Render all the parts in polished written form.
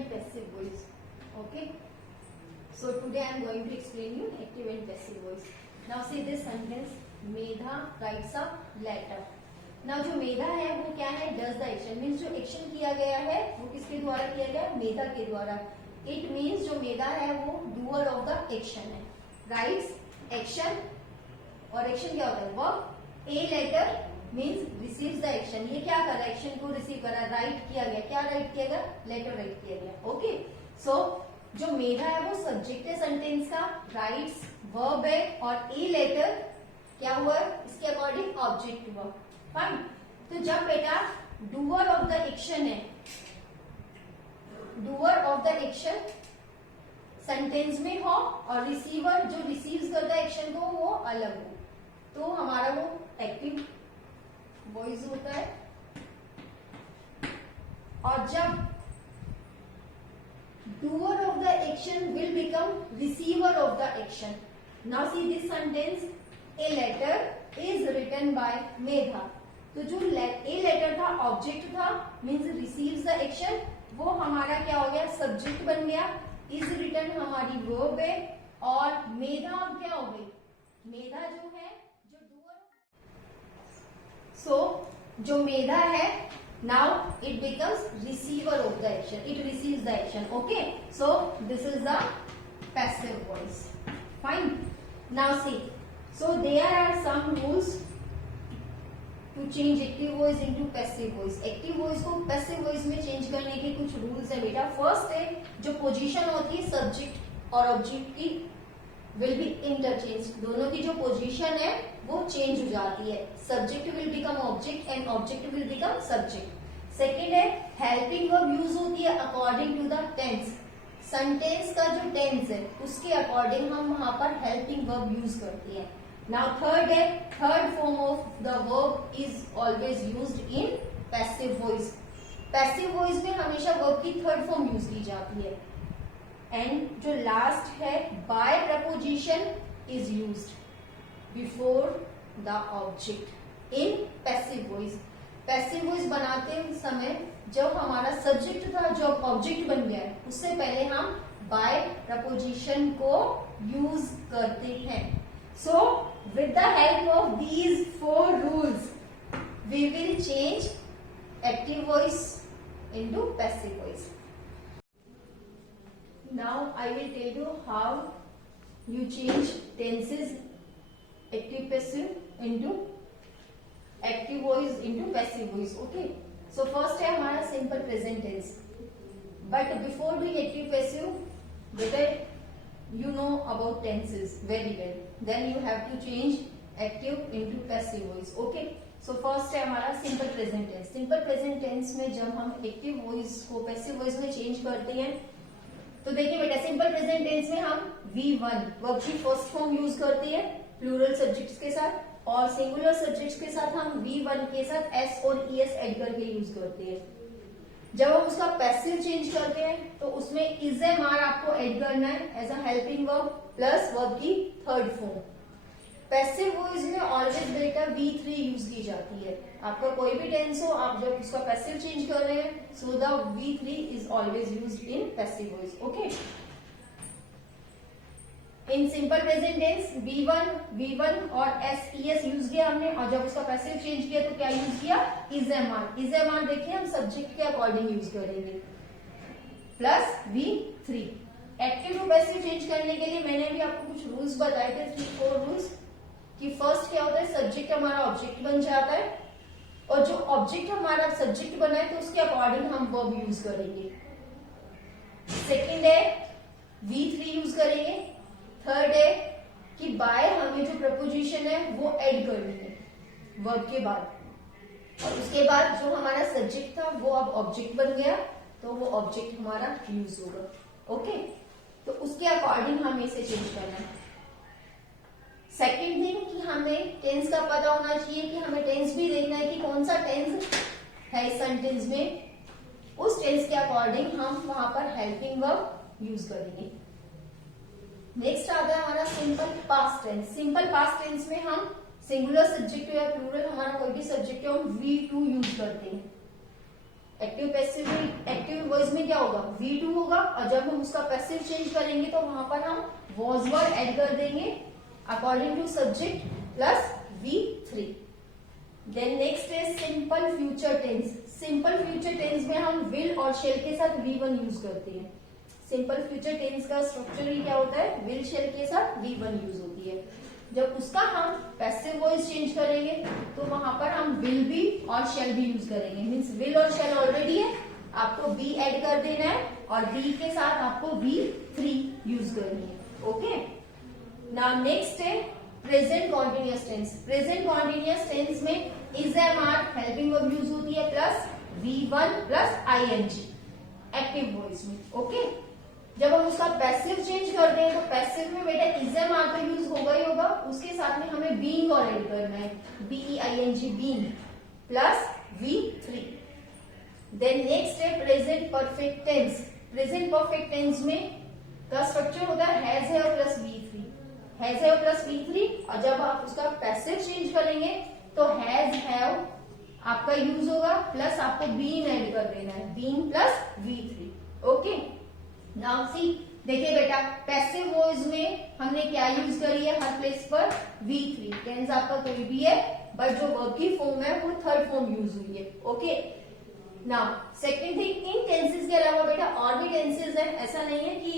and passive voice. Okay. So today I am going to explain you active and passive voice. Now see this sentence. Medha writes a letter. Now जो मेधा है वो क्या है? Does the action. Means जो action किया गया है वो किसके द्वारा किया गया? मेधा के द्वारा. इट मीन्स जो मेधा है वो डूअर ऑफ द एक्शन है. राइट्स एक्शन, और एक्शन क्या होता है? Verb. A letter means receives the action. ये क्या कर रहा है? एक्शन को रिसीव कर रहा है. राइट किया गया. क्या राइट किया गया? लेटर राइट किया गया. ओके. सो जो मेधा है वो सब्जेक्ट है सेंटेंस का. राइट्स वर्ब है, और ए लेटर क्या हुआ? इसके अकॉर्डिंग ऑब्जेक्ट हुआ. फाइन. तो जब बेटा डूअर ऑफ द एक्शन है, doer of the action sentence में हो और रिसीवर जो रिसीव्स करता है एक्शन को वो अलग हो, तो हमारा वो एक्टिव वॉइस होता है. और जब doer of the action will become receiver of the action. Now see this sentence. A letter is written by Medha. तो जो ए लेटर था ऑब्जेक्ट था, मीन्स रिसीव्स द एक्शन, वो हमारा क्या हो गया? सब्जेक्ट बन गया. इज रिटन हमारी वर्ब है, और मेधा अब क्या हो गई? मेधा जो है जो डूअर. सो जो मेधा है now it becomes receiver of the action. It receives the action. Okay. So this is the passive voice. Fine. Now see. So there are some rules to change active voice into passive voice. Active voice को passive voice में change करने के कुछ rules है बेटा. First है जो position होती है subject और object की will be interchanged. दोनों की जो position है वो चेंज हो जाती है. Subject will become object and object will become subject. Second है हेल्पिंग वर्ब यूज होती है according to the tense. Sentence का जो टेंस है उसके अकॉर्डिंग हम वहां पर हेल्पिंग वर्ब यूज करते हैं. नाउ थर्ड है, third form of the verb is always used in passive voice. Passive voice में हमेशा वर्ब की थर्ड फॉर्म यूज की जाती है. एंड जो लास्ट है by preposition is used before the object in passive voice. Passive voice बनाते समय जब हमारा सब्जेक्ट था जो ऑब्जेक्ट बन गया है उससे पहले हम बाय प्रपोजिशन को यूज करते हैं. So with the help of these 4 rules we will change active voice into passive voice. Now I will tell you how you change tenses active passive into active voice into passive voice. Okay. So first है हमारा simple present tense. But before doing active passive, better you know about tenses very well. Then you have to change active into passive voice. Okay. So first है हमारा simple present tense. Simple present tense में जब हम active voice को passive voice में change करते हैं तो देखिए बेटा सिंपल प्रेजेंट टेंस में हम V1 वर्ब की फर्स्ट फॉर्म यूज करते हैं प्लूरल सब्जेक्ट्स के साथ, और सिंगुलर सब्जेक्ट्स के साथ हम V1 के साथ S और ES ऐड करके यूज करते हैं. जब हम उसका पैसिव चेंज करते हैं तो उसमें इज एम आर आपको ऐड करना है as a helping verb plus verb की थर्ड फॉर्म. पैसिव वॉइस में ऑलवेज बेटा V3 यूज की जाती है. आपका कोई भी टेंस हो, आप जब उसका पैसिव चेंज कर रहे हैं so the V3 is always used in passive voice. Okay. In simple present tense V1 और SES यूज किया हमने, और जब उसका पैसिव चेंज किया तो क्या यूज किया? इज एम आर देखिए हम सब्जेक्ट के अकॉर्डिंग यूज करेंगे plus V3. Active to passive change करने के लिए मैंने भी आपको कुछ रूल्स बताए थे, 3-4 रूल्स. कि फर्स्ट क्या होता है? सब्जेक्ट हमारा ऑब्जेक्ट बन जाता है, और जो ऑब्जेक्ट हमारा सब्जेक्ट बना है तो उसके अकॉर्डिंग हम वर्ब यूज करेंगे. सेकंड है V3 यूज करेंगे. थर्ड है कि बाय हमें जो प्रपोजिशन है वो ऐड करनी है वर्ब के बाद, और उसके बाद जो हमारा सब्जेक्ट था वो अब ऑब्जेक्ट बन गया तो वो ऑब्जेक्ट हमारा यूज होगा. ओके. तो उसके अकॉर्डिंग हमें इसे चेंज करना है. सेकेंड थिंग कि हमें टेंस का पता होना चाहिए, कि हमें टेंस भी देखना है कि कौन सा टेंस है इस सेंटेंस में. उस टेंस के अकॉर्डिंग हम वहां पर हेल्पिंग वर्ब यूज करेंगे. नेक्स्ट आता है हमारा simple past tense. Simple past tense में हम सिंगुलर सब्जेक्ट या प्लूरल हमारा कोई भी सब्जेक्ट है हम V2 यूज करते हैं. एक्टिव वॉइस में क्या होगा, V2 होगा, और जब हम उसका पैसिव चेंज करेंगे तो वहां पर हम वॉज वर्ड एड कर देंगे according to subject plus V3। Then next है simple future tense. Simple future tense में हम विल और शेल के साथ V1 यूज करते हैं। सिंपल फ्यूचर टेंस का स्ट्रक्चर ही क्या होता है, विल शेल के साथ V1 यूज होती है। जब उसका हम पैसिव वॉइस चेंज करेंगे तो वहां पर हम विल भी और शेल भी यूज करेंगे। मीन्स विल और शेल ऑलरेडी है, आपको बी ऐड कर देना है और बी के साथ आपको V3 यूज करनी है। ओके, नाउ नेक्स्ट है present continuous tense. Present continuous tense में is am are helping verb use होती है plus V1 plus ING active voice में। ओके, जब हम उसका पैसिव चेंज करते हैं तो पैसिव में बेटा इज एम आर तो यूज होगा ही होगा, उसके साथ में हमें बीइंग और ऐड करना है, BEING being plus V3। Then next है present perfect tense. Present perfect tense में का स्ट्रक्चर होता है हैज है और प्लस V3, हैज है और प्लस V3, और जब आप उसका पैसिव चेंज करेंगे तो हैज हैव आपका यूज होगा प्लस आपको बीइंग ऐड कर देना है, being plus V3। Okay, now सी देखिए बेटा पैसिव वॉइस में हमने क्या यूज करी है, हर प्लेस पर V3। टेंस आपका कोई भी है बट जो वर्ब की फॉर्म है वो थर्ड फॉर्म यूज हुई है। ओके, नाउ सेकंड थिंग, इन टेंसेस के अलावा बेटा और भी टेंसेस है, ऐसा नहीं है कि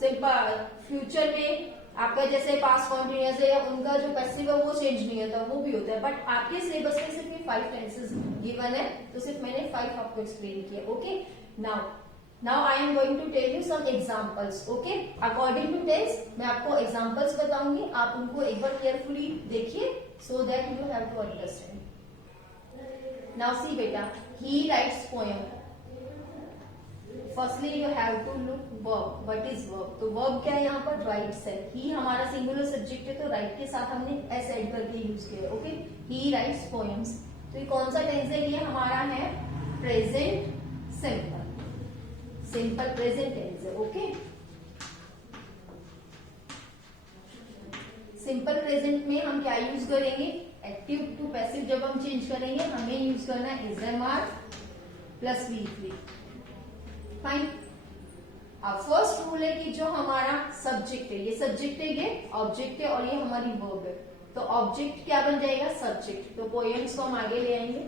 सिंपल फ्यूचर में आपका जैसे पास्ट कॉन्टिन्यूअस है या उनका जो पैसिव है वो चेंज नहीं होता, वो भी होता है, बट आपके सिलेबस में सिर्फ 5 टेंसेस गिवन है तो सिर्फ मैंने 5 आपको एक्सप्लेन किया। Okay, now I am going to tell you some examples. Okay, according to tense मैं आपको एग्जांपल्स बताऊंगी, आप उनको एक बार केयरफुली देखिए so that you have to understand. Now see बेटा, he writes poem. Firstly you have to look verb, what is verb. तो वर्ब क्या है यहाँ पर, राइट्स है। ही हमारा सिंगुलर सब्जेक्ट है तो राइट के साथ हमने एस ऐड करके यूज किया। Okay, he writes poems. तो ये कौन सा टेंस है, ये हमारा है present simple, simple present tense है। ओके, सिंपल प्रेजेंट में हम क्या यूज करेंगे, एक्टिव टू पैसिव जब हम चेंज करेंगे हमें यूज करना है is am are plus V3। Fine, अब फर्स्ट रूल है कि जो हमारा सब्जेक्ट है, ये सब्जेक्ट है, ये ऑब्जेक्ट है और ये हमारी वर्ब है, तो ऑब्जेक्ट क्या बन जाएगा, सब्जेक्ट। तो पोएम्स को हम आगे ले आएंगे।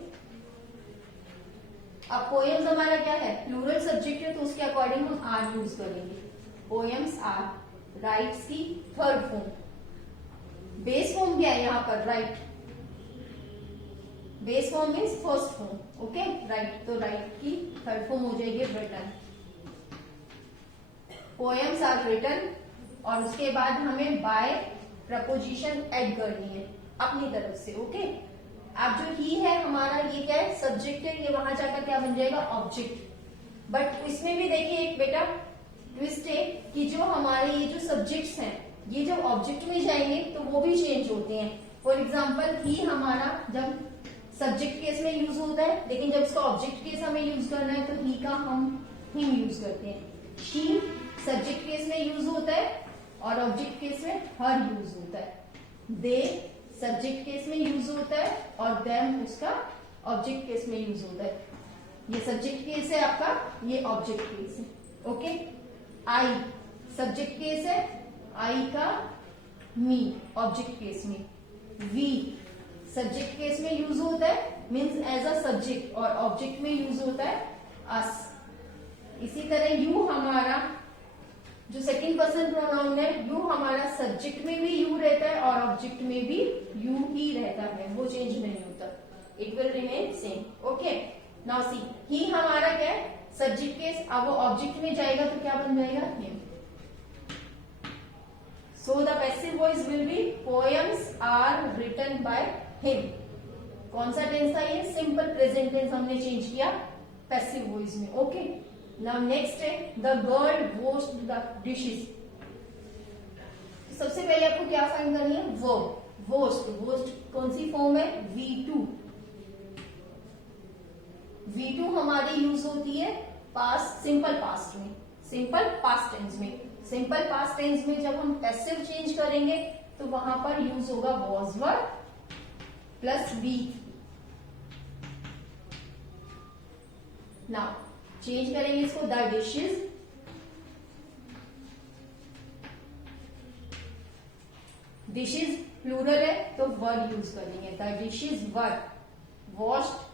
अब पोएम्स हमारा क्या है, प्लूरल सब्जेक्ट है तो उसके अकॉर्डिंग हम आर यूज करेंगे। पोएम्स आर राइट्स की थर्ड फॉर्म। बेस फॉर्म क्या है यहाँ पर, right. Base form means first form. Okay, right, तो राइट की थर्ड फॉर्म हो जाएगी रिटन। पोएम्स आर रिटन और उसके बाद हमें बाय प्रपोजिशन ऐड करनी है अपनी तरफ से। ओके, अब जो ही है हमारा ये क्या है, सब्जेक्ट है, ये वहां जाकर क्या बन जाएगा, ऑब्जेक्ट। बट इसमें भी देखिए एक बेटा ट्विस्ट है कि जो हमारे ये जो सब्जेक्ट्स हैं ये जब ऑब्जेक्ट में जाएंगे तो वो भी चेंज होते हैं। फॉर एग्जाम्पल ही हमारा जब सब्जेक्ट केस में यूज होता है, लेकिन जब उसका ऑब्जेक्ट केस हमें यूज करना है तो ही का हम हिम यूज करते हैं। शी सब्जेक्ट केस में यूज होता है और ऑब्जेक्ट केस में हर यूज होता है। दे सब्जेक्ट केस में यूज होता है और देम उसका ऑब्जेक्ट केस में यूज होता है। ये सब्जेक्ट केस है आपका, ये ऑब्जेक्ट केस है। ओके, आई सब्जेक्ट केस है, आई का मी ऑब्जेक्ट केस में। वी सब्जेक्ट केस में यूज होता है मीन्स एज अ सब्जेक्ट और ऑब्जेक्ट में यूज होता है अस। इसी तरह यू हमारा जो सेकंड पर्सन प्रोनाउन है, यू हमारा सब्जेक्ट में भी यू रहता है और ऑब्जेक्ट में भी यू ही रहता है, वो चेंज नहीं होता, it will remain same. Okay, now see he हमारा क्या है, सब्जेक्ट केस, अब वो ऑब्जेक्ट में जाएगा तो क्या बन जाएगा, him. So the passive voice will be poems are written by him. कौन सा टेंस था ये, सिंपल प्रेजेंट टेंस हमने चेंज किया पैसिव वॉइस में। ओके, नाउ नेक्स्ट है the girl washed the dishes. सबसे पहले आपको क्या फाइंड करनी है, वर्ब। वॉश्ड, वॉश्ड कौन सी फॉर्म है, V2। V2 हमारी यूज होती है पास्ट, सिंपल पास्ट में, सिंपल पास्ट टेंस में। सिंपल पास्ट टेंस में जब हम पैसिव चेंज करेंगे तो वहां पर यूज होगा was verb plus be. Now change करेंगे इसको, द डिशेज, डिशेज प्लूरल है तो वर यूज करेंगे, the dishes were washed,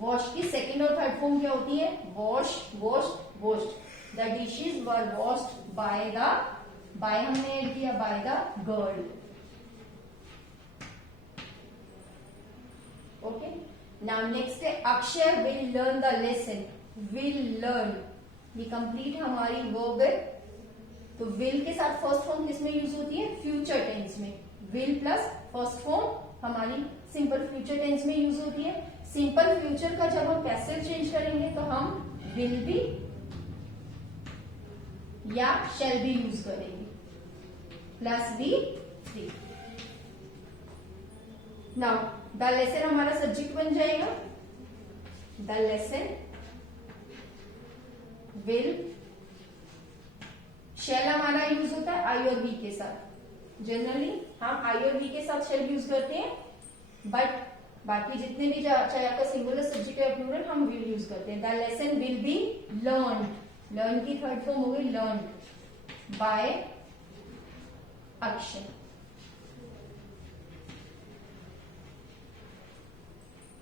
wash की सेकेंड और थर्ड फॉर्म क्या होती है, wash, washed, washed. The dishes were washed by the, by हमने ऐड किया, by the girl. Okay, now next है Akshay will learn the lesson, will learn, ये complete हमारी वर्ब है, तो विल के साथ फर्स्ट फॉर्म किसमें यूज होती है, फ्यूचर टेंस में, विल प्लस फर्स्ट फॉर्म हमारी सिंपल फ्यूचर टेंस में यूज होती है। सिंपल फ्यूचर का जब हम पैसिव चेंज करेंगे तो हम विल बी या शैल बी यूज करेंगे, plus B 3। Now the lesson हमारा सब्जेक्ट बन जाएगा, द लेसन विल, शेल हमारा यूज होता है आई और वी के साथ, जनरली हम आई और वी के साथ शेल यूज करते हैं, बट बाकी जितने भी चाहे आपका सिंगुलर सब्जेक्ट या प्लूरल हम विल यूज करते हैं। The lesson will be learn, learn की थर्ड फॉर्म हो गई लर्न बाय अक्षय।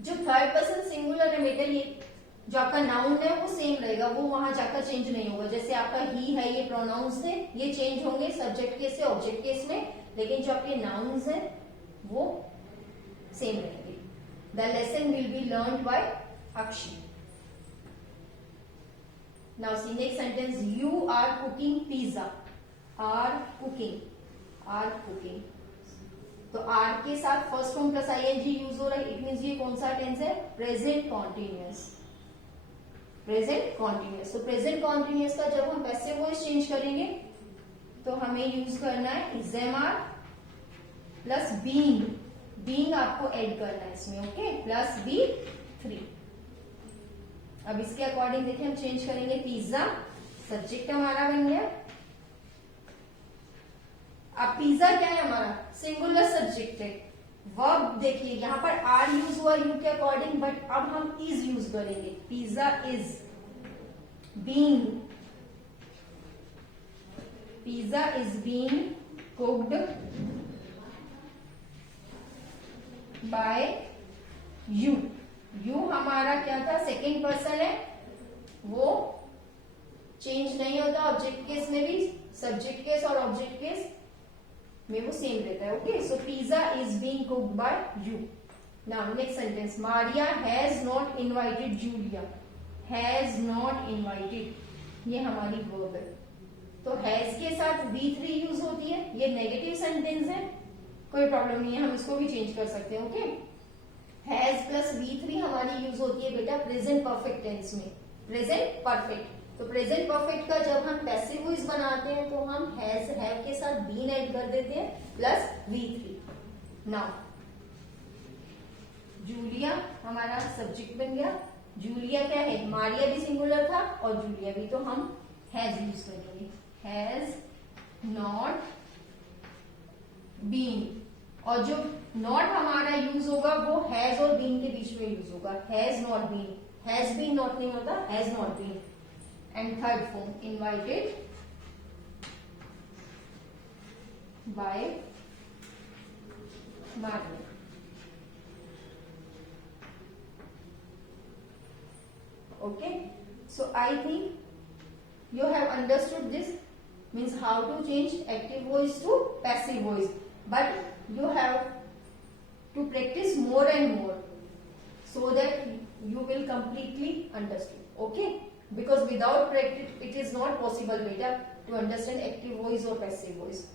जो थर्ड पर्सन सिंगुलर है बेटा, ये जो आपका नाउन है वो सेम रहेगा, वो वहां जाकर चेंज नहीं होगा। जैसे आपका ही है, ये प्रोनाउंस है, ये चेंज होंगे सब्जेक्ट केस से ऑब्जेक्ट केस में, लेकिन जो आपके नाउन्स हैं वो सेम रहेंगे। The lesson will be learn by Akshay. Now see next sentence, you are cooking pizza, are cooking, are cooking, तो आर के साथ first form plus ING use हो रहा है, इट मीन्स ये कौन सा टेंस है, प्रेजेंट कॉन्टिन्यूअस, प्रेजेंट कॉन्टिन्यूअस। तो प्रेजेंट कॉन्टिन्यूअस का जब हम पैसिव वॉइस चेंज करेंगे तो हमें यूज करना है is am are plus being, being आपको ऐड करना है इसमें, ओके, प्लस बी 3। अब इसके अकॉर्डिंग देखिए हम चेंज करेंगे, पिज्जा सब्जेक्ट हमारा बन गया। अब पिज्जा क्या है हमारा, सिंगुलर सब्जेक्ट है। वर्ब देखिए यहाँ पर आर यूज हुआ यू के अकॉर्डिंग, बट अब हम इज यूज करेंगे, pizza is being, pizza is being cooked bye you. You हमारा क्या था, सेकेंड पर्सन है, वो चेंज नहीं होता ऑब्जेक्ट केस में भी, सब्जेक्ट केस और ऑब्जेक्ट केस में वो सेम रहता है, okay. So pizza is being cooked bye you. Now next sentence, Maria has not invited Julia, has not invited, ये हमारी वर्ब है, तो हैज के साथ V3 यूज होती है, ये नेगेटिव सेंटेंस है, कोई प्रॉब्लम नहीं है, हम इसको भी चेंज कर सकते हैं, ओके। हैज प्लस V3 हमारी यूज होती है बेटा प्रेजेंट परफेक्ट टेंस में, प्रेजेंट परफेक्ट। तो प्रेजेंट परफेक्ट का जब हम पैसिव वॉइस बनाते हैं तो हम हैज, हैव के साथ बीन ऐड कर देते हैं प्लस V3। नाउ जूलिया हमारा सब्जेक्ट बन गया, जूलिया क्या है, मारिया भी सिंगुलर था और जूलिया भी, तो हम हैज यूज करेंगे, हैज नॉट बीन, और जो नॉट हमारा यूज होगा वो हैज और बीन के बीच में यूज होगा, has not been, has been not नहीं होता, has not been. And third form invited by Maria. Okay, so I think you have understood this, means how to change active voice to passive voice, but you have to practice more and more so that you will completely understand, okay, because without practice it is not possible beta to understand active voice or passive voice.